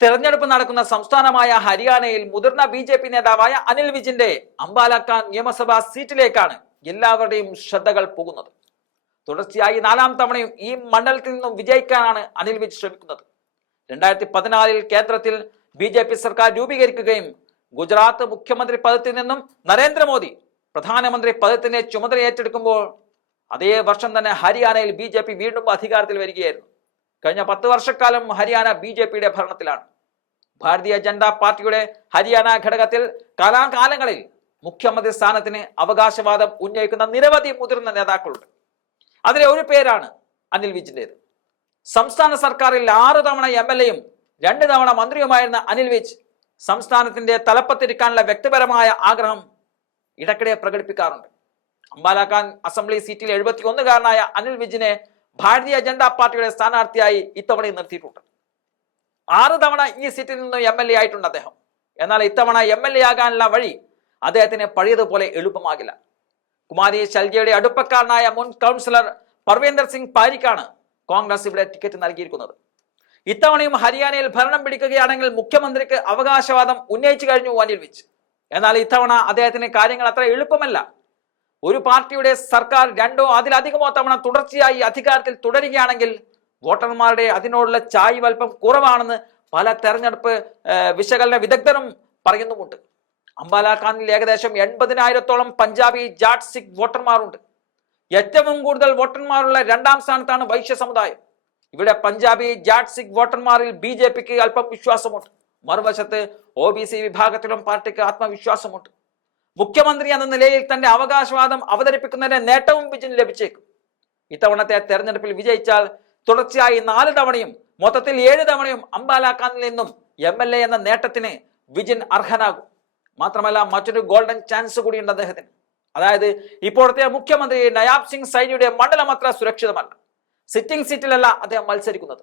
തെരഞ്ഞെടുപ്പ് നടക്കുന്ന സംസ്ഥാനമായ ഹരിയാനയിൽ മുതിർന്ന ബി ജെ പി നേതാവായ അനിൽ വിജിന്റെ അംബാലക്കാൻ നിയമസഭാ സീറ്റിലേക്കാണ് എല്ലാവരുടെയും ശ്രദ്ധകൾ പോകുന്നത്. തുടർച്ചയായി നാലാം തവണയും ഈ മണ്ഡലത്തിൽ നിന്നും വിജയിക്കാനാണ് അനിൽ വിജ് ശ്രമിക്കുന്നത്. രണ്ടായിരത്തി പതിനാലിൽ കേന്ദ്രത്തിൽ ബി ജെ പി സർക്കാർ രൂപീകരിക്കുകയും ഗുജറാത്ത് മുഖ്യമന്ത്രി പദത്തിൽ നിന്നും നരേന്ദ്രമോദി പ്രധാനമന്ത്രി പദത്തിന്റെ ചുമതല ഏറ്റെടുക്കുമ്പോൾ അതേ വർഷം തന്നെ ഹരിയാനയിൽ ബി വീണ്ടും അധികാരത്തിൽ വരികയായിരുന്നു. കഴിഞ്ഞ പത്ത് വർഷക്കാലം ഹരിയാന ബി ജെ പിയുടെ ഭരണത്തിലാണ്. ഭാരതീയ ജനതാ പാർട്ടിയുടെ ഹരിയാന ഘടകത്തിൽ കാലാകാലങ്ങളിൽ മുഖ്യമന്ത്രി സ്ഥാനത്തിന് അവകാശവാദം ഉന്നയിക്കുന്ന നിരവധി മുതിർന്ന നേതാക്കളുണ്ട്. അതിലെ ഒരു പേരാണ് അനിൽ വിജിന്റേത്. സംസ്ഥാന സർക്കാരിൽ ആറ് തവണ എം എൽ എയും രണ്ട് തവണ മന്ത്രിയുമായിരുന്ന അനിൽ വിജ് സംസ്ഥാനത്തിന്റെ തലപ്പത്തിരിക്കാനുള്ള വ്യക്തിപരമായ ആഗ്രഹം ഇടയ്ക്കിടെ പ്രകടിപ്പിക്കാറുണ്ട്. അംബാലാഖാൻ അസംബ്ലി സീറ്റിൽ എഴുപത്തി ഒന്നുകാരനായ അനിൽ വിജിനെ ഭാരതീയ ജനതാ പാർട്ടിയുടെ സ്ഥാനാർത്ഥിയായി ഇത്തവണയും നിർത്തിയിട്ടുണ്ട്. ആറ് തവണ ഈ സീറ്റിൽ നിന്ന് എം എൽ എ ആയിട്ടുണ്ട് അദ്ദേഹം. എന്നാൽ ഇത്തവണ എം എൽ എ ആകാനുള്ള വഴി അദ്ദേഹത്തിന് പഴയതുപോലെ എളുപ്പമാകില്ല. കുമാരി ശൽജിയുടെ അടുപ്പക്കാരനായ മുൻ കൗൺസിലർ പർവേന്ദർ സിംഗ് പാരിക്കാണ് കോൺഗ്രസ് ഇവിടെ ടിക്കറ്റ് നൽകിയിരിക്കുന്നത്. ഇത്തവണയും ഹരിയാനയിൽ ഭരണം പിടിക്കുകയാണെങ്കിൽ മുഖ്യമന്ത്രിക്ക് അവകാശവാദം ഉന്നയിച്ചു കഴിഞ്ഞു അനിൽ വിച്ച്. എന്നാൽ ഇത്തവണ അദ്ദേഹത്തിന് കാര്യങ്ങൾ അത്ര എളുപ്പമല്ല. ഒരു പാർട്ടിയുടെ സർക്കാർ രണ്ടോ അതിലധികമോ തവണ തുടർച്ചയായി അധികാരത്തിൽ തുടരുകയാണെങ്കിൽ വോട്ടർമാരുടെ അതിനോടുള്ള ചായ് അല്പം കുറവാണെന്ന് പല തെരഞ്ഞെടുപ്പ് വിശകലന വിദഗ്ധരും പറയുന്നുമുണ്ട്. അംബാലാഖാനിൽ ഏകദേശം എൺപതിനായിരത്തോളം പഞ്ചാബി ജാട്ട് സിഖ് വോട്ടർമാരുണ്ട്. ഏറ്റവും കൂടുതൽ വോട്ടർമാരുള്ള രണ്ടാം സ്ഥാനത്താണ് വൈശ്യ സമുദായം. ഇവിടെ പഞ്ചാബി ജാട്ട് സിഖ് വോട്ടർമാരിൽ ബി ജെ പിക്ക് അല്പം വിശ്വാസമുണ്ട്. മറുവശത്ത് ഒ ബി സി വിഭാഗത്തിലും പാർട്ടിക്ക് ആത്മവിശ്വാസമുണ്ട്. മുഖ്യമന്ത്രി എന്ന നിലയിൽ തന്റെ അവകാശവാദം അവതരിപ്പിക്കുന്നതിന് നേട്ടവും വിജയം ലഭിച്ചേക്കും. ഇത്തവണത്തെ തെരഞ്ഞെടുപ്പിൽ വിജയിച്ചാൽ തുടർച്ചയായി നാല് തവണയും മൊത്തത്തിൽ ഏഴ് തവണയും അംബാലാഖാനിൽ നിന്നും എം എൽ എ എന്ന നേട്ടത്തിന് വിജിൻ അർഹനാകും. മാത്രമല്ല മറ്റൊരു ഗോൾഡൻ ചാൻസ് കൂടിയുണ്ട് അദ്ദേഹത്തിന്. അതായത് ഇപ്പോഴത്തെ മുഖ്യമന്ത്രി നയാബ് സിംഗ് സൈനിയുടെ മണ്ഡലം അത്ര സുരക്ഷിതമല്ല. സിറ്റിംഗ് സീറ്റിലല്ല അദ്ദേഹം മത്സരിക്കുന്നത്.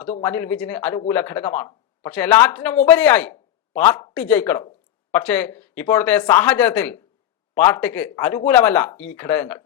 അതും അനിൽ വിജിന് അനുകൂല ഘടകമാണ്. പക്ഷെ എല്ലാറ്റിനും ഉപരിയായി പാർട്ടി ജയിക്കണം. പക്ഷേ ഇപ്പോഴത്തെ സാഹചര്യത്തിൽ പാർട്ടിക്ക് അനുകൂലമല്ല ഈ ഘടകങ്ങൾ.